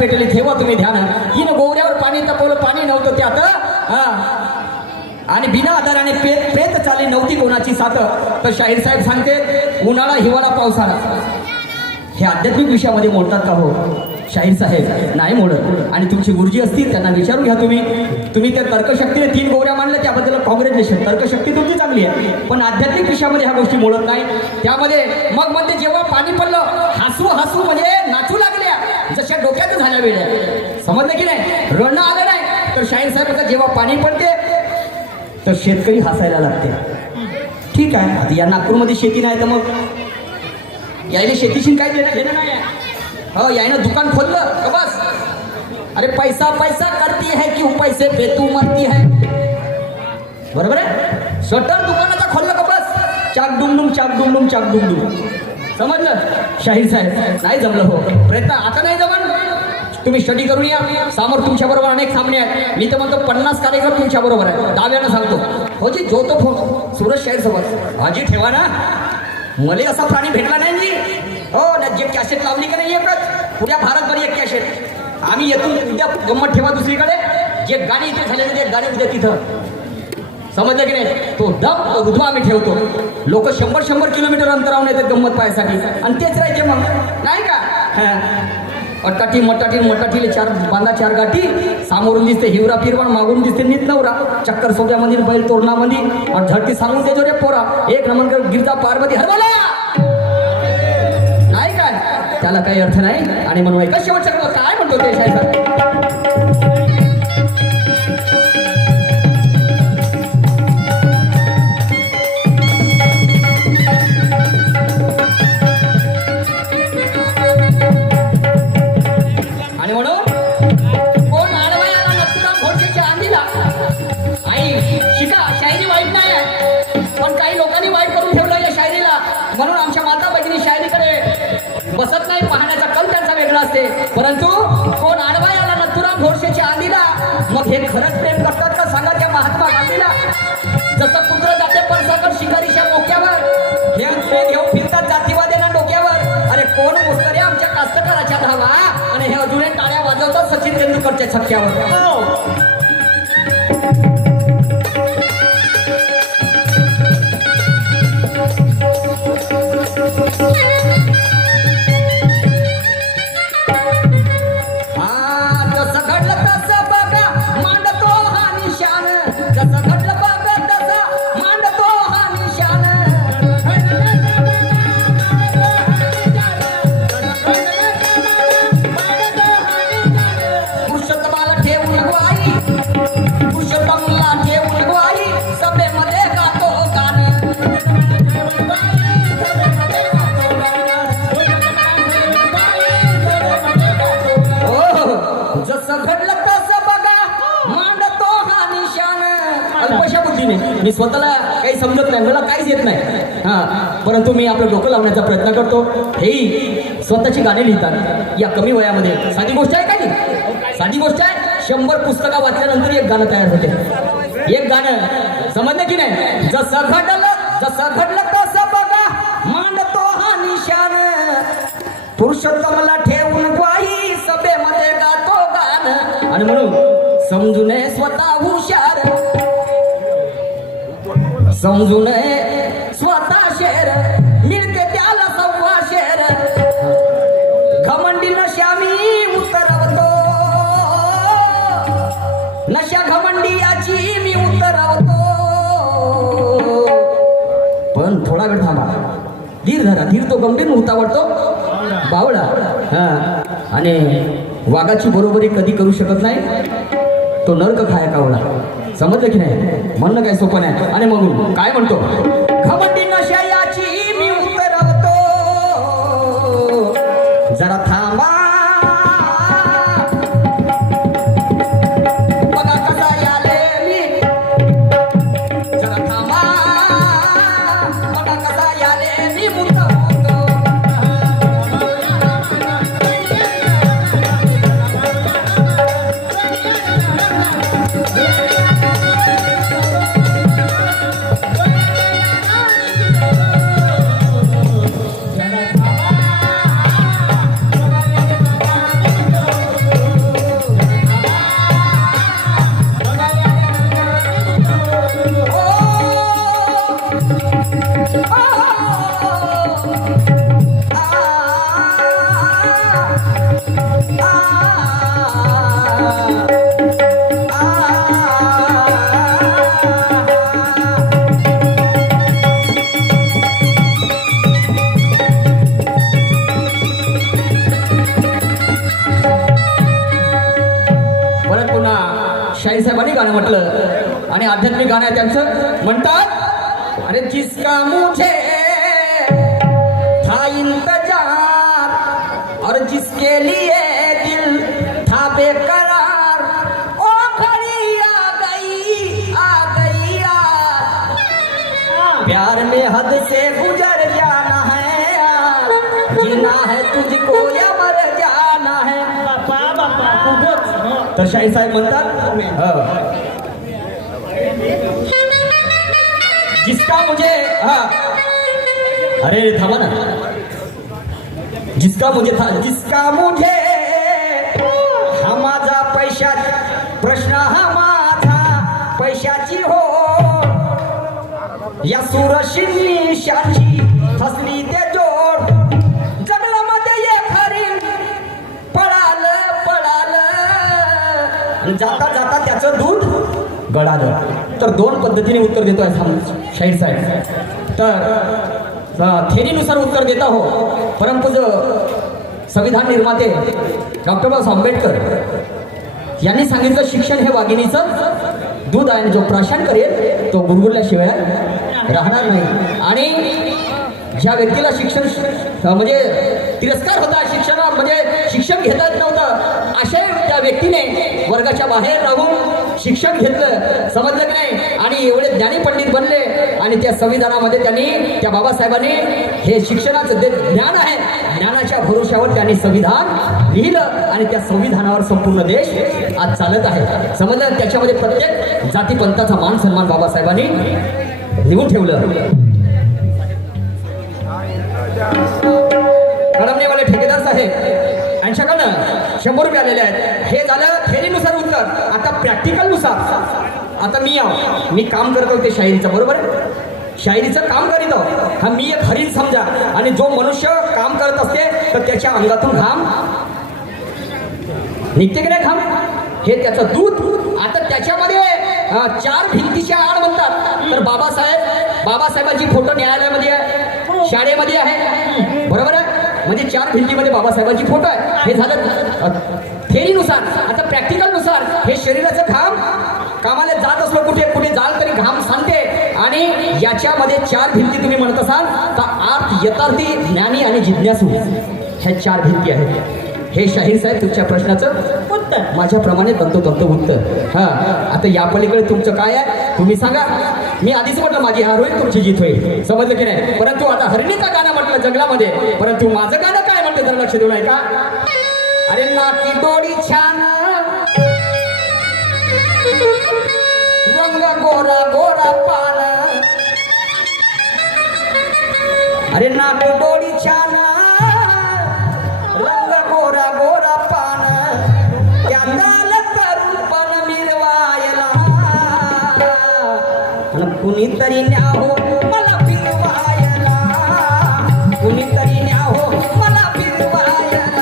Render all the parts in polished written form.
पेटेली ठेवा तुम्ही ध्यान. हिनं गोवऱ्यावर पाणी तपवलं, पाणी नव्हतं त्यात. आणि बिना आधाराने पेत चाले नव्हती कोणाची साथ. तर शाहीर साहेब सांगते उन्हाळा हिवाळा पावसाळा हे आध्यात्मिक विषयामध्ये मोडतात का हो शाहीर साहेब? नाही मोडत. आणि तुमची गुरुजी असतील त्यांना विचारून घ्या तुम्ही त्या तर्कशक्तीने 3 गोवऱ्या मांडल्या त्याबद्दल कॉंग्रॅच्युलेशन. तर्कशक्ती तुमची चांगली आहे, पण आध्यात्मिक विषयामध्ये ह्या गोष्टी मोडत नाही. त्यामध्ये मग म्हणते जेव्हा पाणी पडलं हसू हसू म्हणजे नाचू लागल्या जशा डोक्यात झाल्या वेळ्या. समजलं की नाही? रडणं आलं नाही. तर शाहीर साहेब जेव्हा पाणी पडते तर शेतकरी हसायला लागते. ठीक आहे, आता या नागपूरमध्ये शेती नाही तर मग यायला शेतीशी काय देणं नाही. हो, यायनं दुकान खोललं का बस अरे पैसा पैसा करती है क्यों पैसे पे तू मरती है. बरोबर आहे. शटर दुकानाचा खोललं का बस चाक डुमडुम चाक डुमडुम चाक डुमडुम. समजलं शाहीर साहेब? नाही जमलं हो. प्रयत्न आता नाही जमलं. तुम्ही स्टडी करून या. समोर तुमच्या बरोबर अनेक सामने आहेत. मी तर म्हणतो 50 कार्यक्रम तुमच्या बरोबर आहे. डाव्यानं सांगतो हो जी जो तो फोन सुरज शाहीर सोबत भाजी ठेवा ना. मला असा प्राणी भेटला नाही जी. हो ना, जे कॅसेट लावली का नाही एकच पुऱ्या भारतभर एक कॅसेट. आम्ही येथून उद्या गंमत ठेवा दुसरीकडे. जे गाणी इथे झाले ते गाणी उद्या तिथं. समजलं की नाही? तो दम तो रुद्व आम्ही ठेवतो. लोक 100 किलोमीटर अंतरावून येतात गंमत पाहायसाठी आणि तेच राहते मग नाही का. अट्टाठी मटाठी 4 बांधा 4 गाठी. सामोरून दिसते हिवरा फिरवाण, मागून दिसते नीत नवरा. चक्कर सोप्यामध्ये बैल तोरणामध्ये आणि झडती सांगून देतो रे पोरा. एक नमन गिरजा पार्वती हरवला नाही काय. त्याला काही अर्थ नाही. आणि म्हणून एका शेवटच्या काय म्हणतो ते शाहीर म्हणून आमच्या माता भगिनी शायरीकडे बसत नाही. पाहण्याचा कल त्यांचा वेगळा असते. परंतु कोण आडवा याला नथुराम घोडशेच्या आंधीला. मग हे खरंच प्रेम करतात का सांगा त्या महात्मा गांधीला. जसं कुत्र जाते परसाकर शिकारीच्या मोक्यावर हे घेऊन फिरतात जातीवाद्यांना डोक्यावर. अरे कोण मुस्तरे आमच्या कास्तकाराच्या धावा आणि हे अजूनही टाळ्या वाजवतात सचिन तेंडुलकरच्या छक्क्यावर. मी स्वतःला काही समजत नाही, मला काहीच येत नाही. परंतु मी आपलं डोकं लावण्याचा प्रयत्न करतो. हेही स्वतःची गाणी लिहितात या कमी वयामध्ये. साधी गोष्ट आहे का नाही? साधी गोष्ट आहे. 100 पुस्तकं वाचल्यानंतर एक गाणं तयार होते. एक गाणं समजलं की नाही? जसं घडलं तसं बघा मांडतो हा निशाण. पुरुषोत्तमला ठेवून ग्वाही सभेमध्ये गातो गाणं. आणि म्हणून समजू नये स्वतः हुशार, समजू नये स्वतः शेर, मिळते त्याला 1.25 शेर. घमंडी नशा मी उतरवतो, नशा घमंडी याची मी उतरवतो. पण थोडा वेळ थांबा, धीर धरा. धीर तो गंभीर उतावळतो बावळा. आणि वाघाची बरोबरी कधी करू शकत नाही तो नरक खाया कावळा. समजलं की नाही? म्हणणं काय सोपं नाही. आणि मग काय म्हणतो? घमंडी नशा याची मी उतरवतो, जरा थांबा बघा कसा याले मी, जरा थांबा बघा कसा याले मी उतरवतो. परत पुन्हा शाहीर साहेबांनी गाणं म्हटलं आणि आध्यात्मिक गाणं आहे त्यांचं. म्हणतात अरे जिसका मुझे था इंतजार और जिसके लिए दिल था बेकरार ओ घड़ी आ गई यार प्यार में हद से गुजर जाना है यार जीना है तुझको या मर जाना है. तर शाहीर साहेब म्हणतात जिसका मुझे अरे थांबा ना. जिसका मुझे हा माझा पैशा प्रश्न हा माझा पैशाची हो या सुरशिनीशाची फसली ते जोड जंगलामध्ये ये खरी पळाल जाता जाता त्याचं दूध गळालं. तर दोन पद्धतीने उत्तर देतोय शाहीर साहेब. तर थेरीनुसार उत्तर देता हो परमपूज्य संविधान निर्माते डॉक्टर बाबासाहेब आंबेडकर यांनी सांगितलं शिक्षण हे वाघिणीचं दूध आहे. जो प्राशन करेल तो गुरगुरल्याशिवाय राहणार नाही. आणि ज्या व्यक्तीला शिक्षण म्हणजे तिरस्कार होता शिक्षण म्हणजे शिक्षण घेता येत नव्हतं अशा त्या व्यक्तीने वर्गाच्या बाहेर राहून शिक्षण घेतलं. समजलं की नाही. आणि एवढे ज्ञानी पंडित बनले आणि त्या संविधानामध्ये त्यांनी त्या बाबासाहेबांनी हे शिक्षणाचं ज्ञान आहे ज्ञानाच्या भरोश्यावर त्यांनी संविधान लिहिलं आणि त्या संविधानावर संपूर्ण देश आज चालत आहे. समजलं. त्याच्यामध्ये प्रत्येक जातीपंथाचा मान सन्मान बाबासाहेबांनी लिहून ठेवलं. कडमनेवाले ठेकेदार साहेब यांच्याकडनं 100 रुपये आलेले आहेत. हे झालं थेरीनुसार उत्तर. आता प्रॅक्टिकल नुसार आता मी काम करत होते शाहिरीचं बरोबर. शाहिरीचं काम करीत आहोत हा मी एक हरीण समजा. आणि जो मनुष्य काम करत असते तर त्याच्या अंगातून घाम निघते की नाही घाम हे त्याचं दूध. आता त्याच्यामध्ये 4 भिंतीच्या आड म्हणतात. तर बाबासाहेबांची फोटो न्यायालयामध्ये आहे शाळेमध्ये आहे बरोबर आहे. म्हणजे 4 भिंतीमध्ये बाबासाहेबांची फोटो आहे. हे झालं थेरीनुसार. आता प्रॅक्टिकल नुसार हे शरीराचं घाम कामाला जात असलो कुठे जाल तरी घाम सांगते. आणि याच्यामध्ये 4 भिंती तुम्ही म्हणत असाल तर आत यथार्थी ज्ञानी आणि जिज्ञासू ह्या 4 भिंती आहेत. हे शाहीर साहेब तुमच्या प्रश्नाचं उत्तर माझ्याप्रमाणे तंतोतंत उत्तर. आता या पलीकडे तुमचं काय आहे तुम्ही सांगा. मी आधीच म्हटलं माझी हार होईल तुमची जीत होईल. समजलं की नाही. परंतु आता हरणीचं गाणं म्हटलं जंगलामध्ये. परंतु माझं गाणं काय म्हणते जर लक्ष देऊ का. अरे नाकी डोळी छान रंग गोरा गोरा पान अरे नाक डोळी छान रंग गोरा गोरा पान त्या तरुणपण मिळवायला कुणीतरी न्याहो मला फिरवायला कुणीतरी न्याहो मला फिरवायला.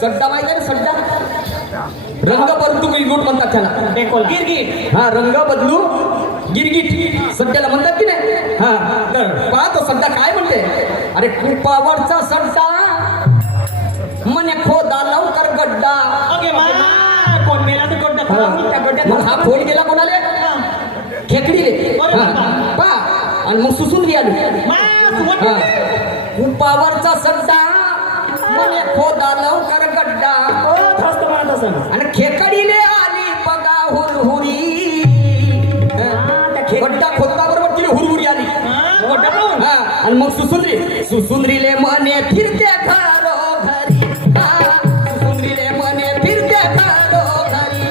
सड्डा माहिती आहे सड्डा रंग बदलू गिरगुट म्हणतात त्याला. गिरगिट रंग बदलू गिरगिट सड्ड्याला म्हणतात की नाही. तर पाहतो सड्डा काय म्हणते. अरे कुपावरचा सड्डा मने खोदा लवकर गड्डा. मग हा फोन गेला कोणाला खेकडीले पा आणि मग सुसून आली. कुपावरचा सड्डा मने खोदा लवकर गड्डा आणि खेकडीले आली बघा हुरहुरी. गड्डा खोदता बरोबर तिने हुरहुरी आली आणि मग सुसुंद्रीले मने फिरते घरोघरी. सुसुंद्रीले मने फिरते घरोघरी.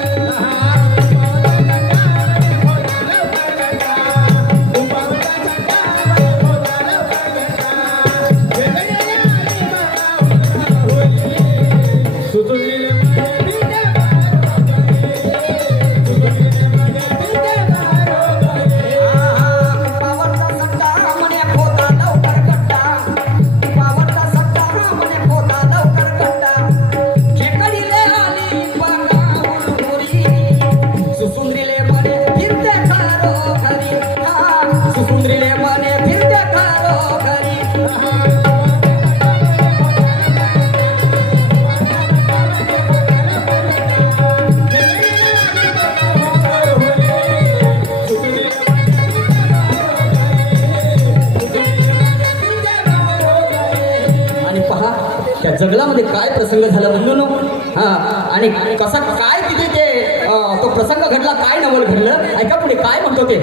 आणि पहा त्या जंगलामध्ये काय प्रसंग झाला बंधूनो. हा आणि कसा काय तिथे ते तो प्रसंग घडला, काय नवल घडलं ऐका पुढे काय म्हणतो ते.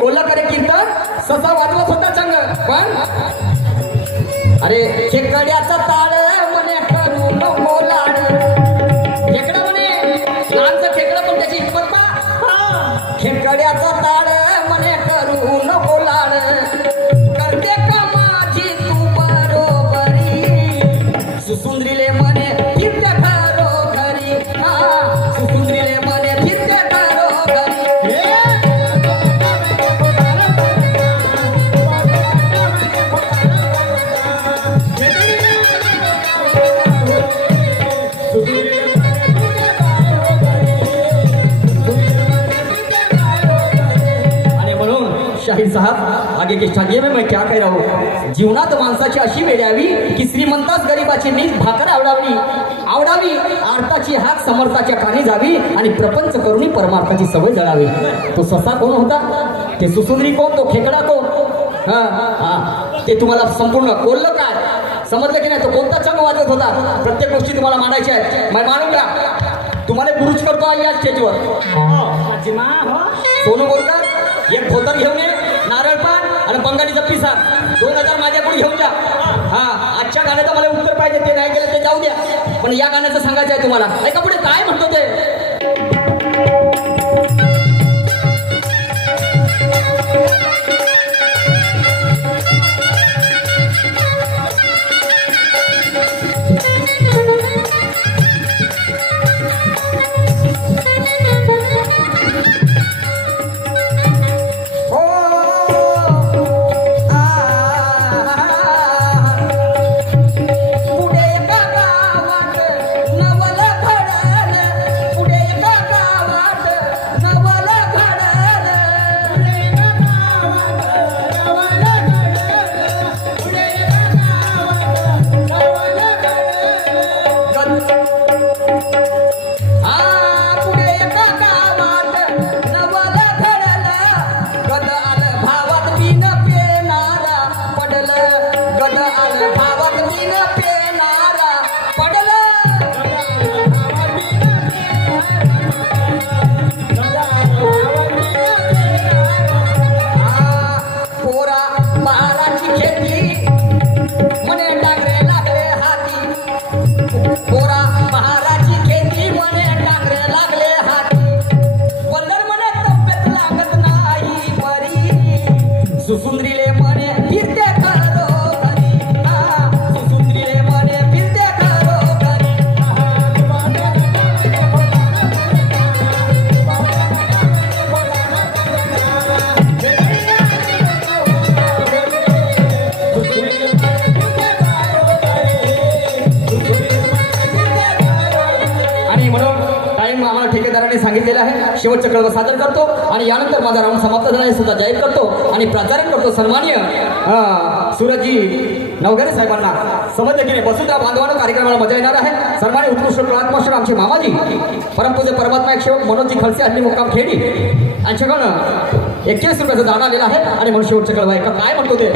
कोल्हाकडे कीर्तन ससा वाजवत होता चंग. पण अरे खेकड्याचा ताळ म्हणे करू नको लाड. खेकडा म्हणे लहानचं खेकडा पण त्याची हिंमत पा. खेकड्याचा ताळ म्हणे करू नको लाड. करते का माझी तू बरोबरी. सुसुंद्रीले म्हणे फिरत्या घरोघरी. सुसुंद्रीले म्हणे फिरत्या घरोघरी. शाहीर साहब आगे की चाहिए में मैं क्या कह रहा हूँ. जीवनात माणसाची अशी वेळ यावी की श्रीमंताच गरीबाची नीट भाकर आवडावी आरताची हाक समर्थाच्या कानी जावी आणि प्रपंच करुणी परमार्थाची सवय जळावी. तो ससा कोण होता, ते सुसुंद्री कोण, तो खेकडा कोण, ते तुम्हाला संपूर्ण बोललं काय समजलं की नाही. तो कोणता चंग वाजवत होता प्रत्येक गोष्टी तुम्हाला मांडायच्या आहेत. मैं मानून घ्या तुम्हाला बुरुज करतो आहे या स्टेजवर. सोनू बोलकर एक धोतर घेऊन ये, नारळ पान आणि बंगालीचा पिसा 2000 माझ्या पुढे घेऊन जा. हा आजच्या गाण्याचं मला उत्तर पाहिजे, ते नाही गेलं ते जाऊ द्या. पण या गाण्याचं सांगायचं आहे तुम्हाला. ऐका पुढे काय म्हणतो ते. सुसुंद्रीले म्हणे फिरते घरोघरी. सुसुंद्रीले म्हणे फिरते घरोघरी. आणि म्हणून टाइम आम्हाला ठेकेदाराने सांगितलेला आहे. शेवटचं कळवं सादर करतो आणि यानंतर माझा राऊंड समाप्त झाला हे सुद्धा जाहीर करतो आणि प्राचार्य करतो सन्माननीय सूरजजी नवघरे साहेबांना. समजले की नाही वसुधा बांधवानं कार्यक्रमाला मजा येणार आहे. सन्माननीय उत्कृष्ट कलात्मक आमचे मामाजी परमपूज्य परमात्मा एक सेवक मनोजी खडसे हल्ली मुक्काम खेडी यांच्याकडनं 21 रुपयाचा दान आलेला आहे. आणि म्हणून शेवटचं कळवं आहे का काय म्हणतो ते.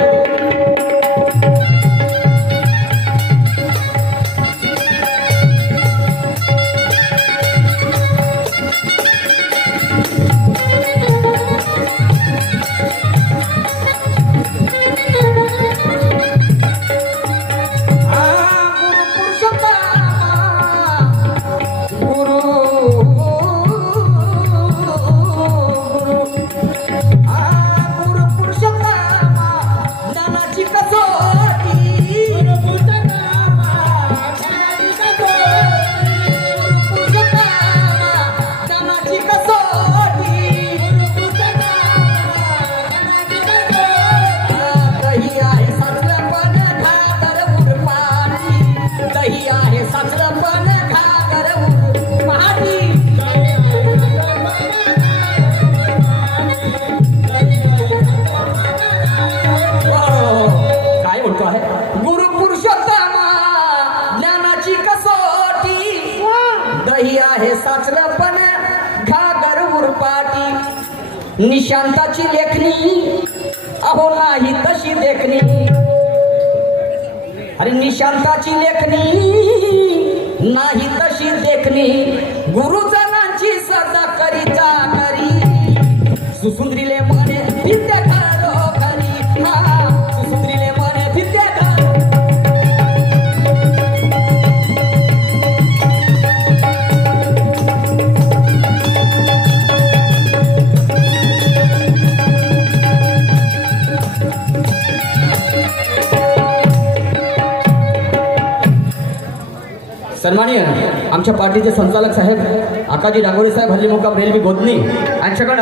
आहे साचलं पण घागर उरपाटी निशांताची लेखणी अहो नाही तशी देखणी अरे निशांताची लेखणी नाही तशी देखणी गुरुजनांची सदा करीचा करी सुसुंद्रीले म्हणे विद्या करो खरी हा सुसुंद्रीले म्हणे विद्या करो सन्माननीय आमच्या पार्टीचे संचालक साहेब आकाजी डांगोरे साहेब हल्ली मुक्काम रेल्वे गोदनी यांच्याकडे